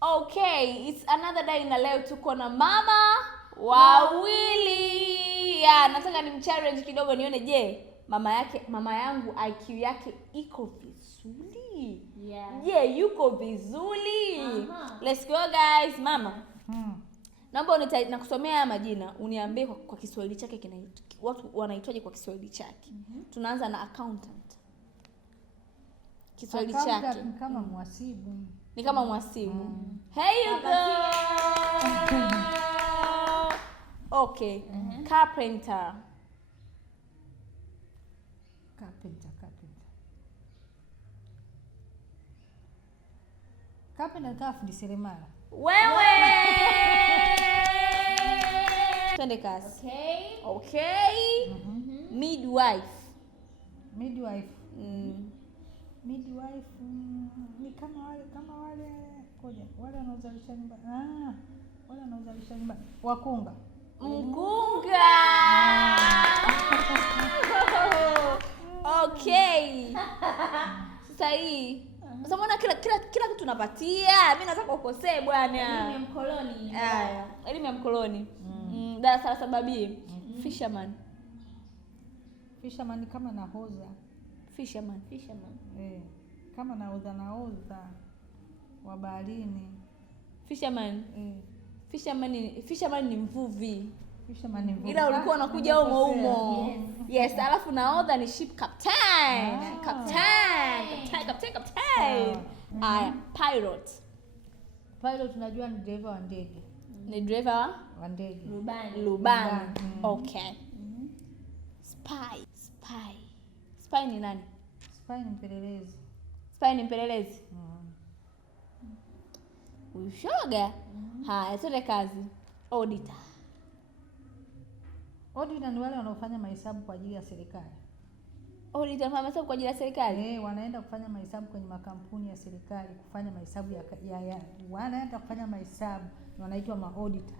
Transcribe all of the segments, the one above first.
Okay, it's another day na leo tuko na mama wawili. Nataka nimchallenge kidogo nione mama yangu IQ yake iko vizuri. Yuko vizuri. Let's go guys. Mama. Naomba nakusomea majina, uniambie kwa Kiswahili chake watu wanaitwaje kwa Kiswahili chake. Tunaanza na accountant. Kiswahili chake ni kama mhasibu. Ni kama mhasibu. Hey you go. Okay. Carpenter. Carpenter kafundi seremala. Wewe. Twende kasi. Okay. Midwife. Midwife ni kama wale wanaozalisha nyumbani. Wale wanaozalisha nyumbani. Wakunga. Mkunga. Okay. Sasa hii. Sasa mbona kila kitu tunapatia? Mimi nataka ukosee bwana. Elimu ya mkoloni. Elimu ya mkoloni. Darasa la 7B. Fisherman. Fisherman kama nahodha. Fisherman. Kama nahodha wa baharini. Fisherman. Fisherman ni mvuvi. Fisherman ni mvuvi. Ila ulikuwa unakuja humo. Yes, alafu nahodha ni ship captain. Captain. Pilot. Pilot unajua ni driver wa ndege. Ni driver wa ndege. Rubani. Okay. Spy ni nani? Spy ni mpelelezi. Ushoga. Haya, twende kazi. Auditor ni wale wanaofanya mahesabu kwa ajili ya serikali. Auditor wanafanya mahesabu kwa ajili ya serikali? Wanaenda kufanya mahesabu kwenye makampuni ya serikali, kufanya mahesabu wanaenda kufanya mahesabu, wanaitwa ma-auditor.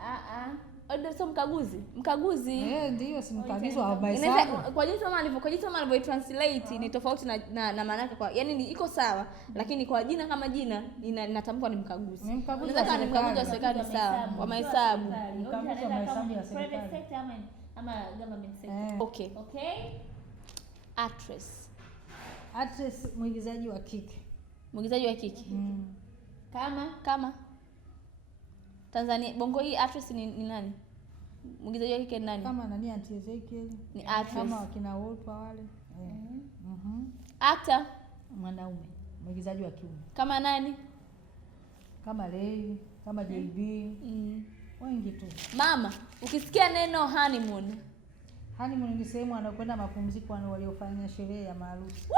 Auditor sio mkaguzi. Ndio, si mkaguzi wa mahesabu. Kwa jinsi mama alivyo translate ni tofauti na maana yake, yaani iko sawa, lakini kwa jina kama jina inatamkwa ni mkaguzi. Unaweza ni mkaguzi wa serikali sawa, wa mahesabu. Mkaguzi wa mahesabu ya serikali. Private sector ama government sector. Okay. Actress, mwigizaji wa kike. Kama Tanzania Bongo hii actress ni nani? Mwigizaji wa kike ni nani? Kama nani? Auntie Ezekiel. Ni actress. Kama wakina wote wale. Actor mwanaume, mwigizaji wa kiume. Kama nani? Kama Ray, kama JB. Wengi tu. Mama, ukisikia neno honeymoon ni sehemu anakwenda mapumziko waliofanya sherehe ya maharusi.